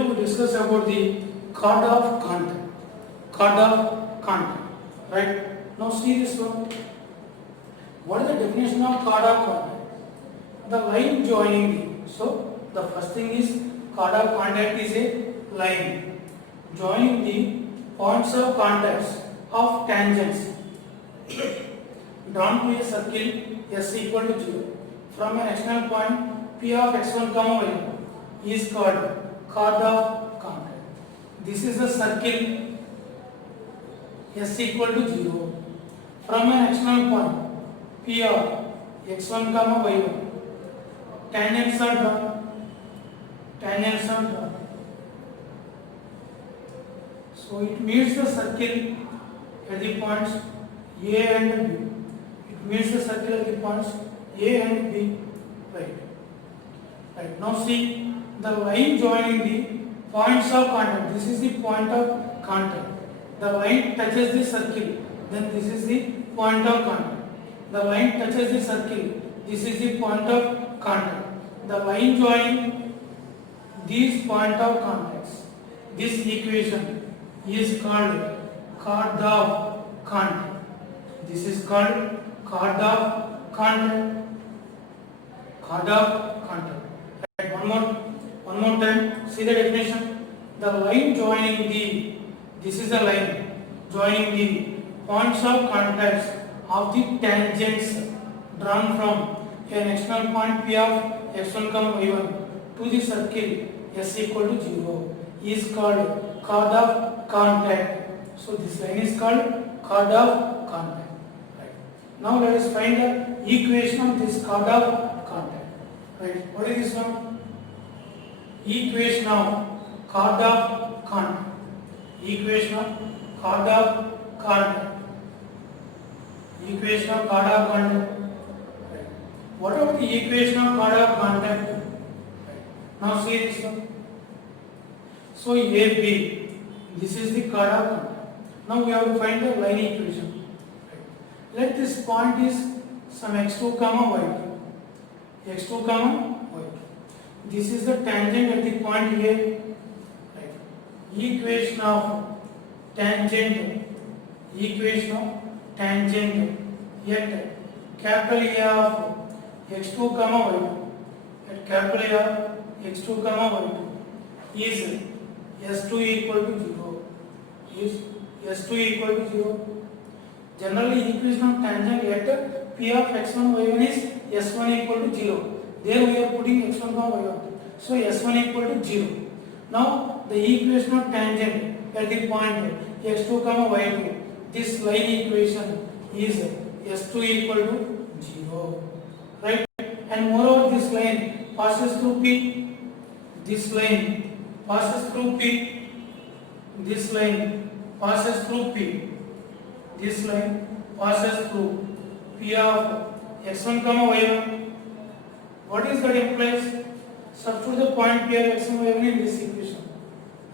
Today we discuss about the chord of contact. Chord of contact. Right? Now see this one. What is the definition of chord of contact? The line joining the. So the first thing is chord of contact is a line joining the points of contacts of tangents drawn to a circle S equal to 0 from an external point P of x1, y1 is called chord of contact. This is the circle S equal to 0 from an external point P of x1, y1. Tangents are drawn. Tangents are drawn. So it meets the circle at the points A and B. It meets the circle at the points A and B. Right. Right. Now see the line joining the points of contact. This is the point of contact. The line touches the circle. Then this is the point of contact. The line touches the circle. This is the point of contact. The line joining these point of contacts. This equation is called chord of contact. This is called chord of contact. Chord of contact. Right. One more time. See the definition. The line joining the. This is the line joining the points of contacts of the tangents drawn from an external point P of x1, y1 to the circle S equal to 0 is called chord of contact. So this line is called chord of contact. Right. Now let us find the equation of this chord of contact. Right. What is this one? Equation of chord of contact. Equation of chord of contact. Equation of chord of contact. Right. What about the equation of chord of contact? Right. Now see this one. So AB, this is the chord of contact. Now we have to find the line equation. Right. Let this point is some x2, y2. x2, y2. This is the tangent at the point A. Right. Equation of tangent. Equation of tangent at capital A of x2, y2. At capital A of x2, y2 is S2 equal to 0. Is S2 equal to 0. Generally, equation of tangent at P of x1, y1 is S1 equal to 0. There we are putting x1, y1. So S1 equal to 0. Now the equation of tangent at the point x2, y2. This line equation is S2 equal to 0. Right? And moreover, this line passes through P. This line passes through P. This line passes through P. This line passes through P of x1, y1. What is that implies? Substitute the point P of x1, y1 in this equation.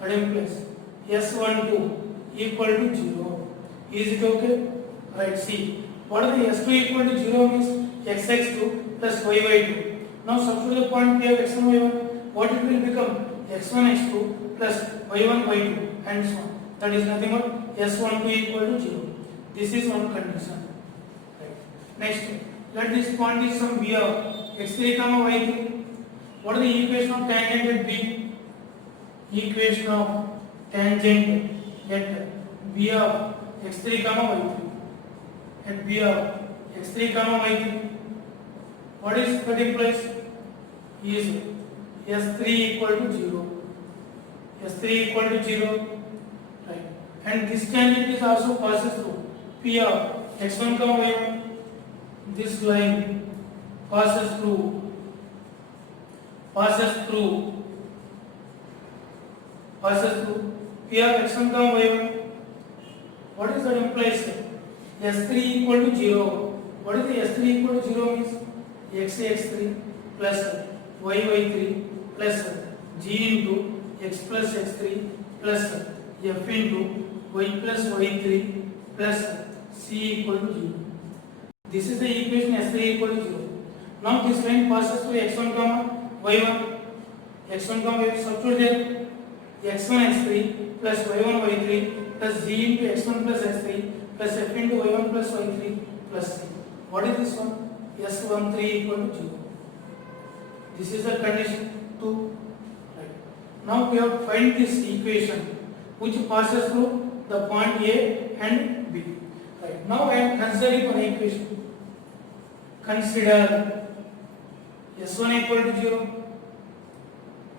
That implies S12 equal to 0. Is it okay? Right, see. What is the S2 equal to 0 means xx2 plus yy2. Now substitute the point P of x1, y1. What it will become? x1, x2 plus y1, y2 and so on. That is nothing but S12 equal to 0. This is one condition. Right. Next, let this point is some B of x3, y3. What is the equation of tangent at B? Equation of tangent at B of x3, y3. At B of x3, y3. What is that implies? Is S3 equal to 0. S3 equal to 0. Right. And this tangent is also passes through P of x1, y1. This line passes through P of x1, y1. What is that implies? S3 equal to 0. What is the S3 equal to 0 means? x3 plus y3 plus g into x plus x3 plus f into y plus y3 plus c equal to 0. This is the equation S3 equal to 0. Now this line passes through x1, y1. x1, y1 substitute there. x1 x3 plus y1 y3 plus g into x1 plus x3 plus f into y1 plus y3 plus c. What is this one? S13 equal to 0. This is the condition 2. Right. Now we have to find this equation which passes through the point A and B. Right. Now I am considering one equation. Consider S1 equal to 0.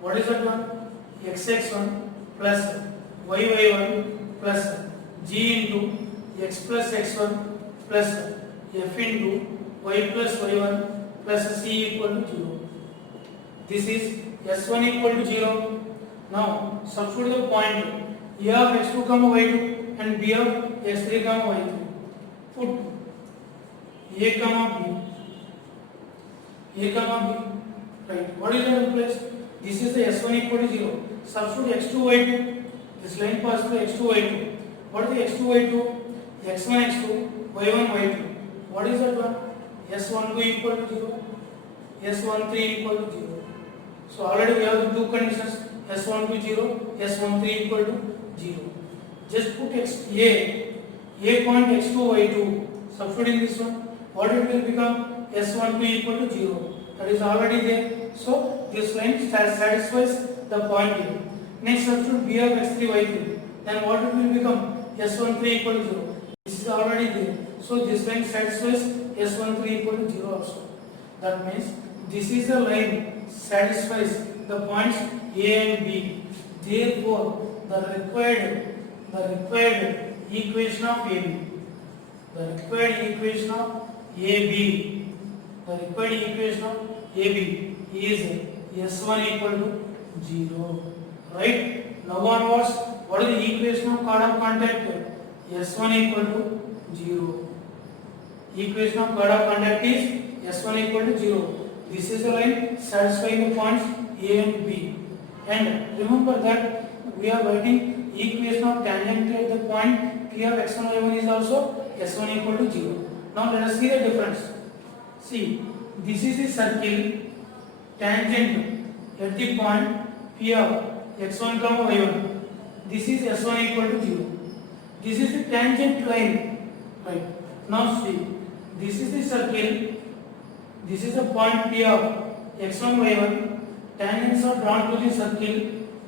What is that one? Xx1 plus yy1 plus g into x plus x1 plus f into y plus y1 plus c equal to 0. This is S1 equal to 0. Now substitute the point A of x2 comma y2 and b of x3 comma y3. Put A comma b. A comma b. Right. What is the place? This is the S1 equal to 0. Substitute x2 y2. This line passes through x2 y2. What is the x2 y2? x1 x2 y1 y2. What is that one? S12 equal to 0. S13 equal to 0. So already we have the two conditions. S12 0, S13 equal to 0. Just put A point x2 y2. Substitute in this one. What it will become? S12 equal to 0. That is already there. So this line satisfies the point A. Next substitute B of x3 y3. Then what it will become? S13 equal to 0. This is already there. So this line satisfies S13 equal to 0 also. That means this is the line satisfies the points A and B. Therefore, the required equation of AB. The required equation of AB. The required equation of AB is S1 equal to 0. Right? Now onwards, what is the equation of card of contact? S1 equal to 0. Equation of card of contact is S1 equal to 0. This is the line satisfying the points A and B. And remember that we are writing equation of tangent at the point P of x1 y1 is also S1 equal to 0. Now let us see the difference. See, this is the circle tangent at the point P of x1 comma y1. This is S1 equal to 0. This is the tangent line. Right. Now see, this is the circle. This is the point P of x1 y1. Tangents are drawn to the circle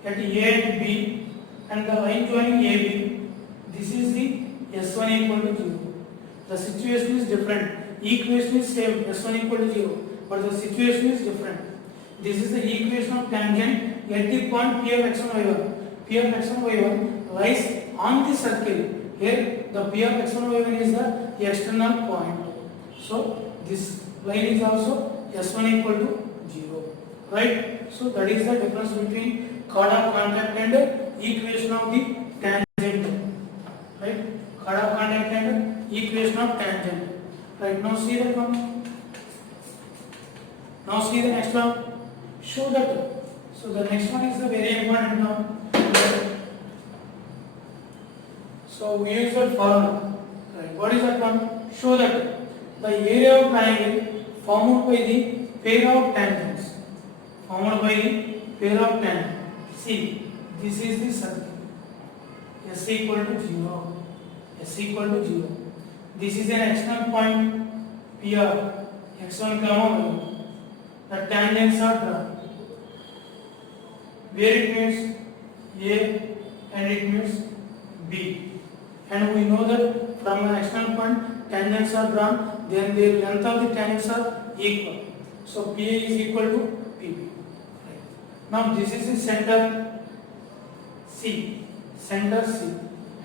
at A and B, and the line joining AB. This is the S1 equal to 0. The situation is different. Equation is same, S1 equal to 0, but the situation is different. This is the equation of tangent at the point P of x1 y1. P of x1 y1 lies on the circle. Here the P of x1 y1 is the external point. So this line is also S1 equal to 0. Right? So that is the difference between chord of contact and equation of the tangent. Right? Chord of contact and equation of tangent. Right? Now see that one. Now see the next one. Show that. So the next one is the very important one. So we use that formula. Right? What is that one? Show that the area of triangle formed by the pair of tangents. Formed by the pair of tangents. See, this is the circle. S equal to 0. S equal to 0. This is an external point P of x1 comma y1. The tangents are drawn. Where it meets A and it meets B. And we know that from an external point tangents are drawn, then the length of the tangents are equal. So PA is equal to PB. Now this is the center C. Center C.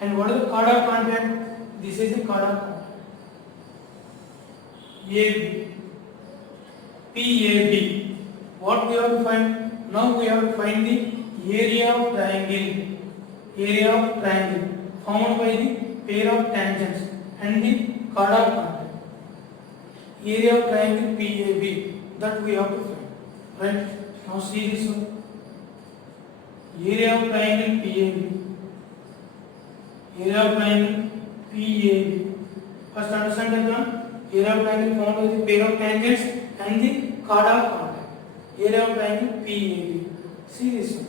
And what is the chord of contact? This is the chord of contact. AB. PAB. What we have to find? Now we have to find the area of triangle. Area of triangle formed by the pair of tangents and the chord of contact. Area of triangle PAB, that we have to find. Right? Now see this one. Area of triangle PAB. Area of triangle PAB. First understand that one. Area of triangle formed by the pair of tangents and the chord of contact. Area of triangle PAB. See this one.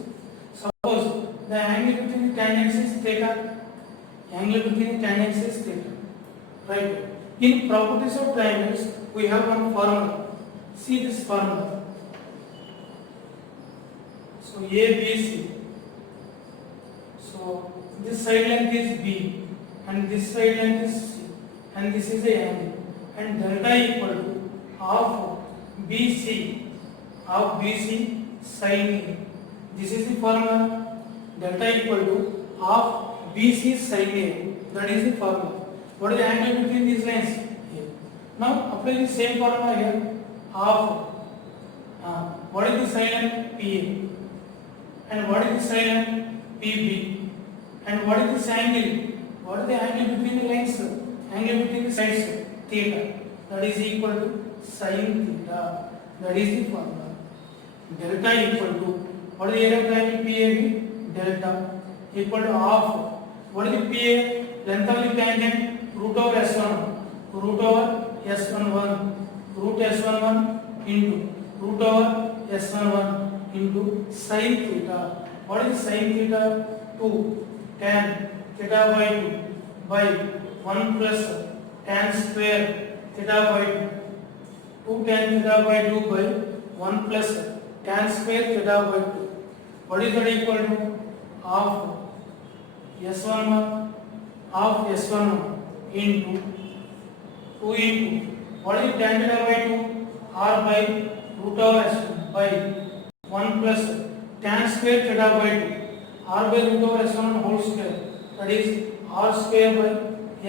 Suppose the angle between the tangents is theta. Angle between the tangents is theta. Right. In properties of triangles, we have one formula. See this formula. So ABC. So this side length is B and this side length is C and this is the angle, and delta equal to half BC sin A. This is the formula. Delta equal to half BC sin A. That is the formula. What is the angle between these lines? Here. Now apply the same formula here. Half. What is the side length? PA. And what is the side length? PB. And what is this angle? What is the angle between the lines? Angle between the sides? Theta. That is equal to sin theta. That is the formula. Delta equal to, what is the area of triangle PAB? Delta equal to half. What is the PA? Length of the tangent? Root over S1. Root over S11. Root S11 into root over S11 into sin theta. What is sin theta? 2 tan theta by 2 by 1 plus tan square theta by 2. 2 tan theta by 2 by 1 plus tan square theta by 2. What is that equal to? Half S11 into 2 into, what is tan theta by 2? R by root over S1 by 1 plus tan square theta by 2. R by root over S1 whole square, that is R square by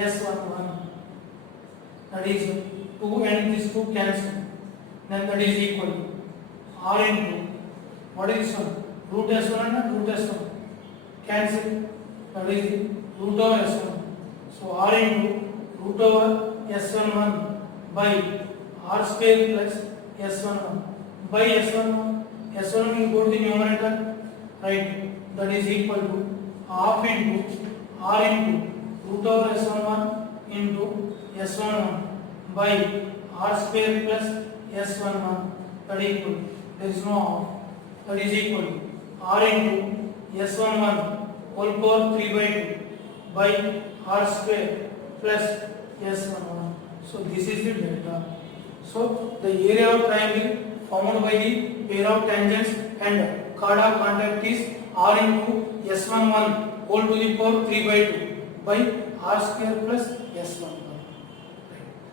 S11. That is 2 and this 2 cancel. Then that is equal to R into, what is this one? Root S1 and root S1 cancel. That is the root over S1. So R into root over S11 by R square plus S11 by S11. S1 will go to the numerator, right? That is equal to half into R into root over S11 into S11 by R square plus S11. That is equal. There is no half. That is equal to R into S11 whole power 3 by 2 by R square plus S11. So this is the delta. So the area of triangle formed by the pair of tangents and chord of contact is R into S11 whole to the power 3 by 2 by R square plus S11.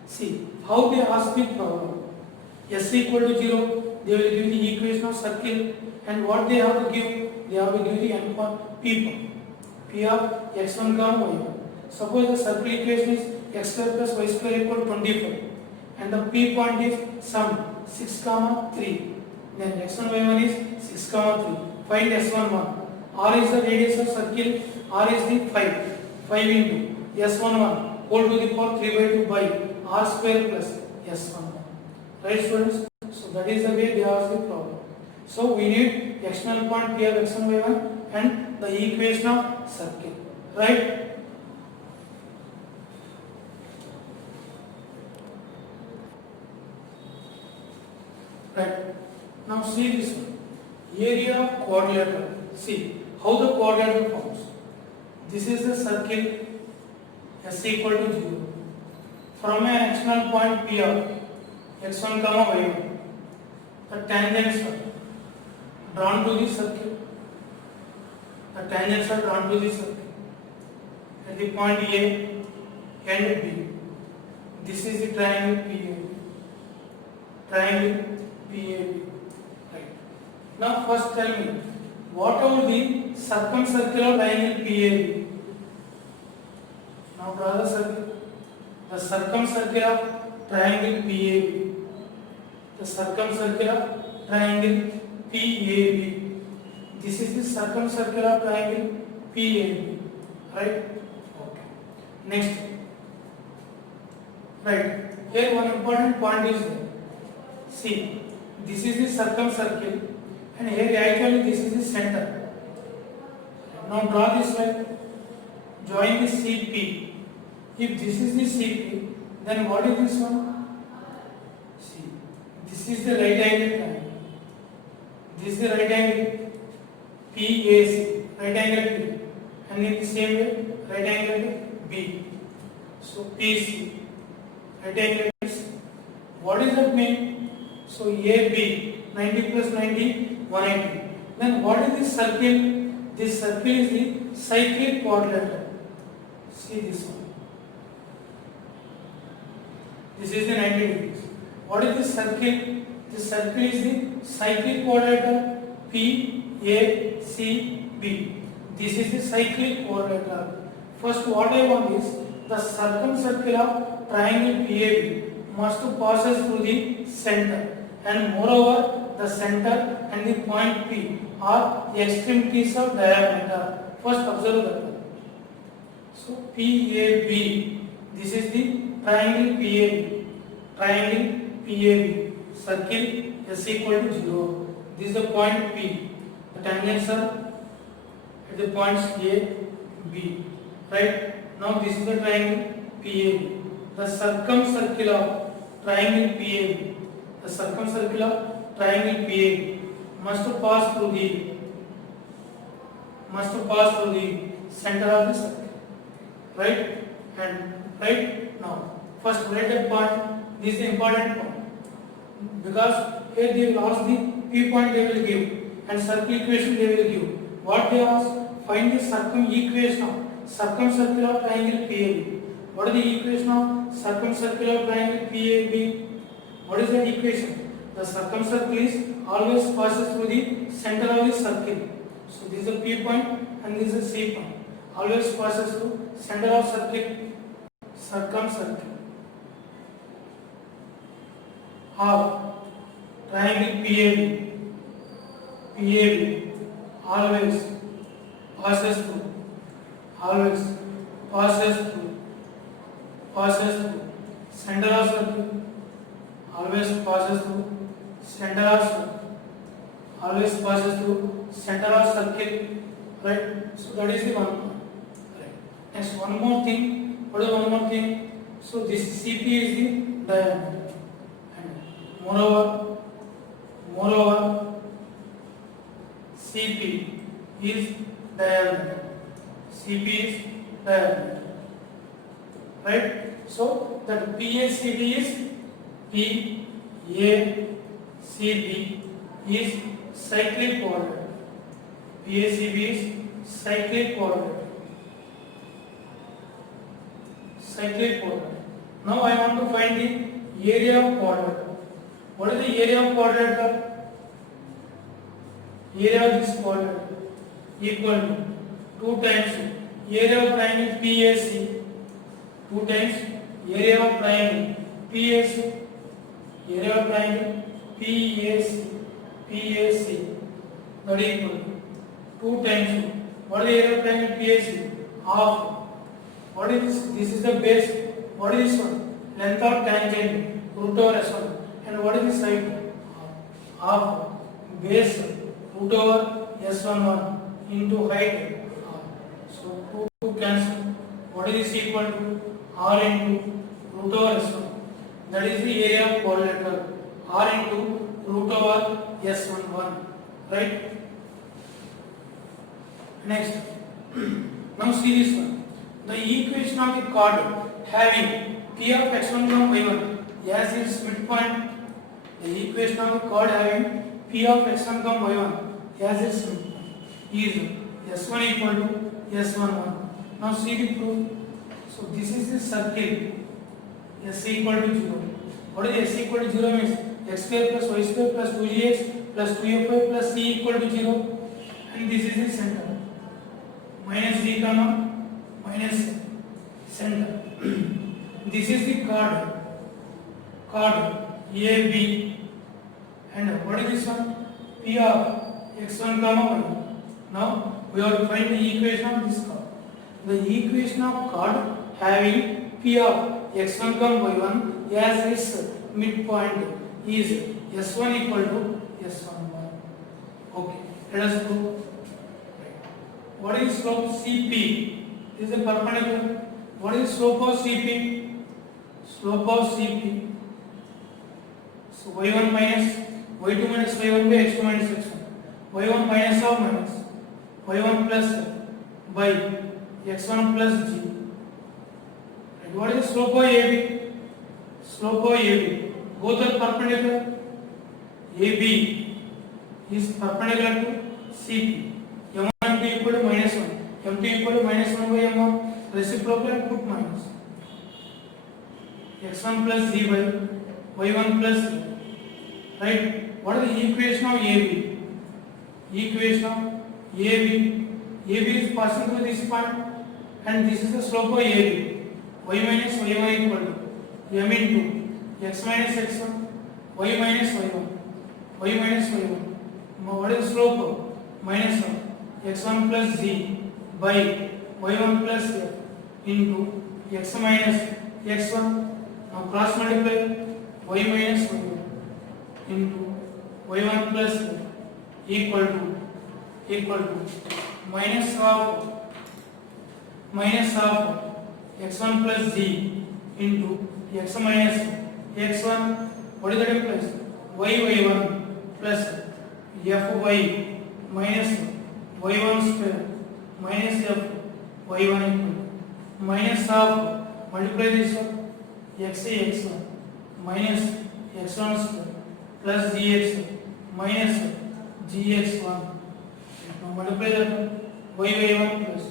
See how they ask the problem. S equal to 0, they will give the equation of circle, and what they have to give? They have to give the endpoint P of x1 comma y1. Suppose the circle equation is x square plus y square equal to 25 and the P point is sum 6 comma 3. Then x1 y1 is 6 comma 3. Find S11. R is the radius of circle, R is the 5 into S11 whole to the power 3 by 2 by R square plus S11. Right students? So that is the way they ask the problem. So we need external point P of x1 y1 and the equation of circle. Right? Right. Now see this one. Area of quadrilateral. See how the quadrilateral forms. This is the circle S equal to 0. From an external point P of x1 comma y1, the tangents are drawn to the circle. The tangents are drawn to the circle at the point A and B. This is the triangle PAB. Triangle PAB. Right. Now first tell me, what are the circumcircular triangle PAB? Now draw the circle. The circumcircular triangle PAB. The circumcircular triangle PAB. This is the circumcircular triangle PAB. Right? Okay. Next. Right. Here one important point is there. See, this is the circumcircle and here actually this is the center. Now draw this line. Join the CP. If this is the CP, then what is this one? See, this is the right angle triangle. This is the right angle PAC. right angle P, and in the same way right angle B. So PC, right angle is, what does that mean? So AB, 90 plus 90, 180. Then what is this circle? This circle is the cyclic quadrilateral. See this one. This is the 90 degrees. What is this circle? This circle is the cyclic quadrilateral PACB. This is the cyclic quadrilateral. First, what I want is the circumcircle of triangle PAB must pass through the center, and moreover, the center and the point P are the extremities of diameter. First, observe that. So PAB. This is the triangle PAB. Triangle PAB. Circle S equal to 0. This is the point P. The tangents are at the points A, B. Right? Now this is the triangle PAB. The circumcircle of triangle PAB. The circumcircle of triangle PAB must pass through the center of the circle. Right? And right now, first write that point. This is the important point. Because here they will ask the P point they will give and circle equation they will give. What they ask? Find the equation of circumcircle of triangle PAB. What is the equation of circumcircle of triangle PAB? What is that equation? The circumcircle is always passes through the center of the circle. So this is a P point and this is a C point. Always passes through center of circumcircle of triangle PAB always passes through center of circle, always passes through center of circle, right? So that is the one point. Right. Next, one more thing. What is one more thing? So this CP is the diameter, and moreover, CP is diameter. CP is diameter. Right? So that PACB is cyclic quadrant. PACB is cyclic quadrant. Now I want to find the area of quadrilateral. What is the area of quadrilateral? Area of this quadrilateral equal to 2 times area of triangle PAC. 2 times area of triangle PAC. Area of triangle PAC. That is equal to 2 times. What is the area of triangle PAC? Half. What is this? This is the base. What is this one? Length of tangent root over S1. And what is the side? Half. Base root over S11 into height. So 2 cancel. What is this equal to? R into root over S1. That is the area of quadrilateral. R into root over S11. Right? Next. Now see this one. The equation of the chord having P of x1 comma y1 as its midpoint. The equation of the chord having P of x1 comma y1 as its midpoint is S1 equal to S11. Now see the proof. So this is the circle. S equal to 0. What is S equal to 0 means? X square plus y square plus 2gx plus 2fy plus c equal to 0. And this is the center. Minus d comma minus center. This is the chord AB, and what is this one? P of x1 comma y1. Now we have to find the equation of this chord. The equation of chord having P of x1 comma y1 as its midpoint is S1 equal to S11. Okay, let us go. What is slope CP? This is a perpendicular. What is slope of CP? Slope of CP. So y1 minus y2 minus y1 by x2 minus x1. y1 minus of minus y1 plus by x1 plus g. And what is the slope of AB? Slope of AB. Both are perpendicular. AB is perpendicular to CP. M1 equal to minus 1. M2 equal to minus 1 by M1. Reciprocal and put minus. X1 plus Z by Y1 plus Z. Right? What is the equation of AB? Equation of AB. AB is passing through this point and this is the slope of AB. Y minus Y1 equal to M into X minus X1, Y minus Y1. Y minus Y1. What is the slope? Minus of X1 plus Z by Y1 plus F into X minus X1. Now cross multiply Y minus Y1 into Y1 plus F equal to minus of X1 plus Z into X minus X1. What is that implies? Y1 plus Fy minus Y1 square minus F Y1 equal minus of multiply this one X1 minus X1 square plus Gx minus Gx1. Now multiply that y1 plus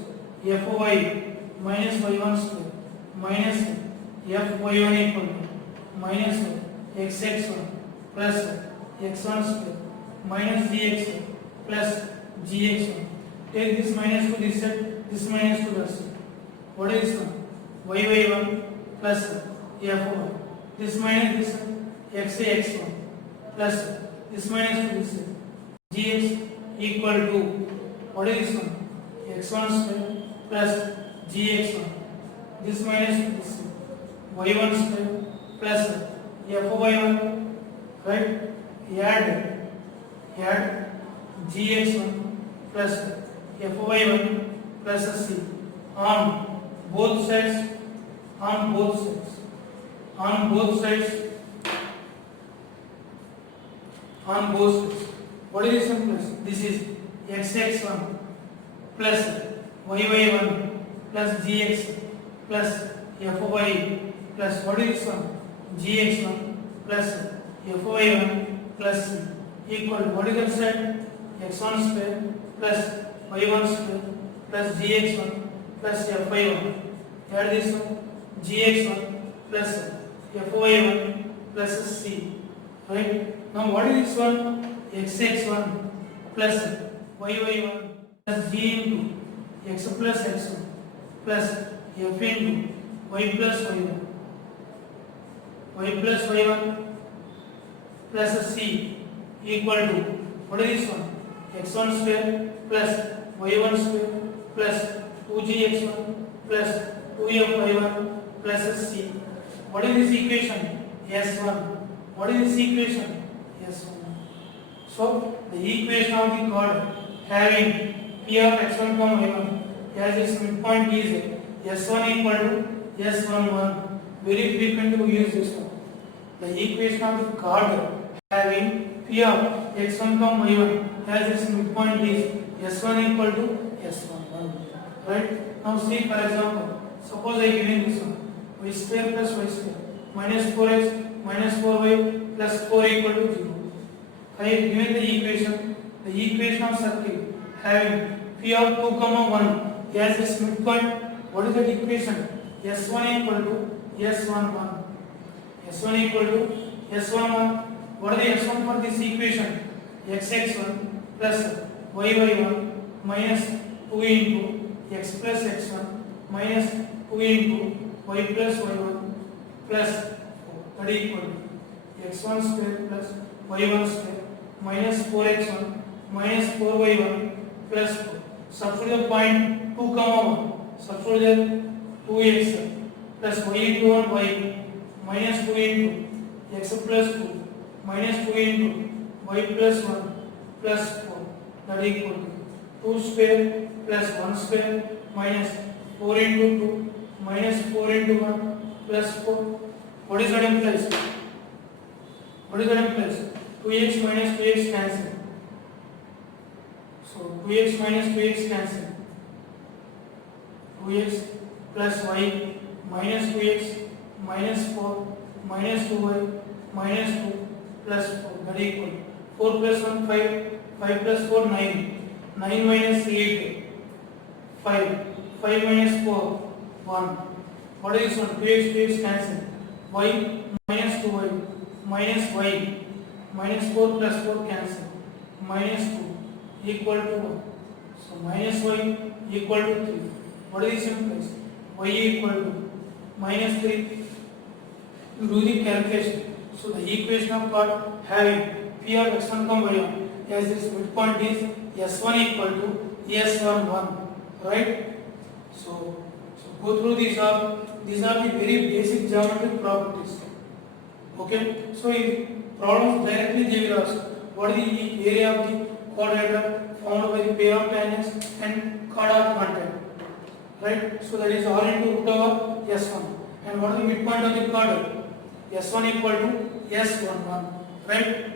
Fy minus y1 square minus Fy1 equal to minus xx1 plus x1 square minus Gx1 plus Gx1. Take this minus to this side, this minus to that side. What is this one? Y1 plus Fy. This minus this xx1 plus this minus to this side. Gx equal to what is this one? X1 square plus Gx1. This minus to this side. Y1 square plus Fy1. Right? Add Gx1 plus Fy1 plus C on both sides. On both sides. What is this one plus? This is xx1 plus y1 plus gx plus fy plus what is this one? Gx1 plus fy1 plus c equal to what is that side? X1 square plus y1 square plus gx1 plus fy1. Add this one gx1 plus fy1 plus c. Right? Now what is this one? xx1 plus y1 plus g into x plus x1 plus f into y plus y1. Y plus y1 plus c equal to what is this one? X1 square plus y1 square plus 2gx1 plus 2fy1 plus c. What is this equation? S1. What is this equation? S1. So the equation of the chord having P of x1 y1 as its midpoint is S1 equal to S11. Very frequently we use this one. The equation of the chord having P of x1 y1 as its midpoint is S1 equal to S11. Right? Now see for example, suppose I given this one y square plus y square minus 4x minus 4y plus 4 equal to 0. I have given the equation of circle having P of 2, 1 as its midpoint. What is that equation? S1 equal to S11. S1 equal to S11. What is the S1 for this equation? xx1 plus y1 minus 2 into x plus x1 minus 2 into y plus y1 plus 4. That is equal to x1 square plus y1 square minus 4x1 minus 4y1 plus 4. Substitute the point 2, 1. Substitute the 2x plus y into 1 y minus 2 into x plus 2 minus 2 into y plus 1 plus 4. That is equal to 2 square plus 1 square minus 4 into 2 minus 4 into 1 plus 4. What is that implies? 2x minus 2x cancel. So So 2x minus 2x cancel. 2x plus y minus 2x minus 4 minus 2y minus 2 plus 4 that is equal 4 plus 1 5 5 plus 4 9 9 minus 8 5 5 minus 4 1 what is this one 2x cancel y minus 2y minus y minus 4 plus 4 cancel minus 2 equal to 1 so minus y equal to 3 what is this in place y equal to minus 3 you do the calculation so the equation of part having p of x1 comma y1 as this midpoint is s1 equal to s11 right so go through these are the very basic geometric properties okay so in problems directly they will ask what is the area of the quadrilateral formed by the pair of tangents and chord of contact right so that is all into root over s1 and what is the midpoint of the chord s1 equal to s11 right